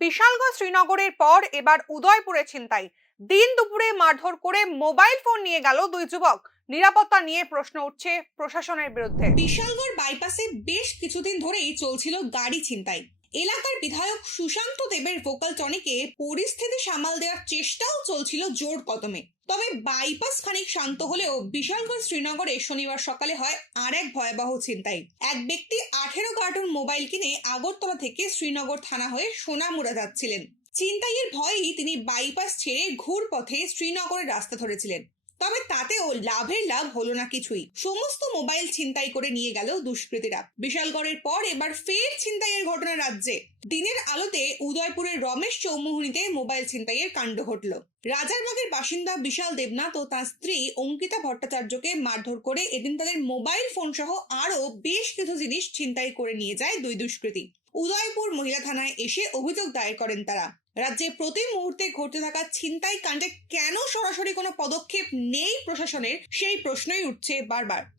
বিশালগড় শ্রীনগরের পর এবার উদয়পুরে ছিনতাই। দিন দুপুরে মারধর করে মোবাইল ফোন নিয়ে গেল দুই যুবক। নিরাপত্তা নিয়ে প্রশ্ন উঠছে প্রশাসনের বিরুদ্ধে। বিশালগড় বাইপাসে বেশ কিছুদিন ধরেই চলছিল গাড়ি ছিনতাই। এলাকার বিধায়ক সুশান্ত দেবের ভোকাল টনিকে পরিস্থিতি সামাল দেওয়ার চেষ্টাও চলছিল জোর কদমে। তবে বাইপাস খানিক শান্ত হলেও বিশালগঞ্জ শ্রীনগরে শনিবার সকালে হয় আর এক ভয়াবহ ছিনতাই। এক ব্যক্তি আঠেরো কার্টুন মোবাইল কিনে আগরতলা থেকে শ্রীনগর থানা হয়ে সোনামুড়া যাচ্ছিলেন। ছিনতাইয়ের ভয়েই তিনি বাইপাস ছেড়ে ঘুর পথে শ্রীনগরের রাস্তা ধরেছিলেন। তবে তাতেও লাভের লাভ হলো না কিছুই। সমস্ত মোবাইল ছিনতাই করে নিয়ে গেল দুষ্কৃতীরা। বিশালগড়ের পর এবার ফের ছিনতাইয়ের ঘটনা রাজ্যে। দিনের আলোতে উদয়পুরের রমেশ চৌমুহনীতে মোবাইল ছিনতাইয়ের কাণ্ড ঘটল। রাজারবাগের বাসিন্দা বিশাল দেবনাথ ও তার স্ত্রী অঙ্কিতা ভট্টাচার্যকে মারধর করে এদিন তাদের মোবাইল ফোন সহ আরও বেশ কিছু জিনিস ছিনতাই করে নিয়ে যায় দুই দুষ্কৃতী। উদয়পুর মহিলা থানায় এসে অভিযোগ দায়ের করেন তারা। রাজ্যে প্রতি মুহূর্তে ঘটতে থাকা ছিনতাই কাণ্ডে কেন সরাসরি কোনো পদক্ষেপ নেই প্রশাসনের সেই প্রশ্নই উঠছে বারবার।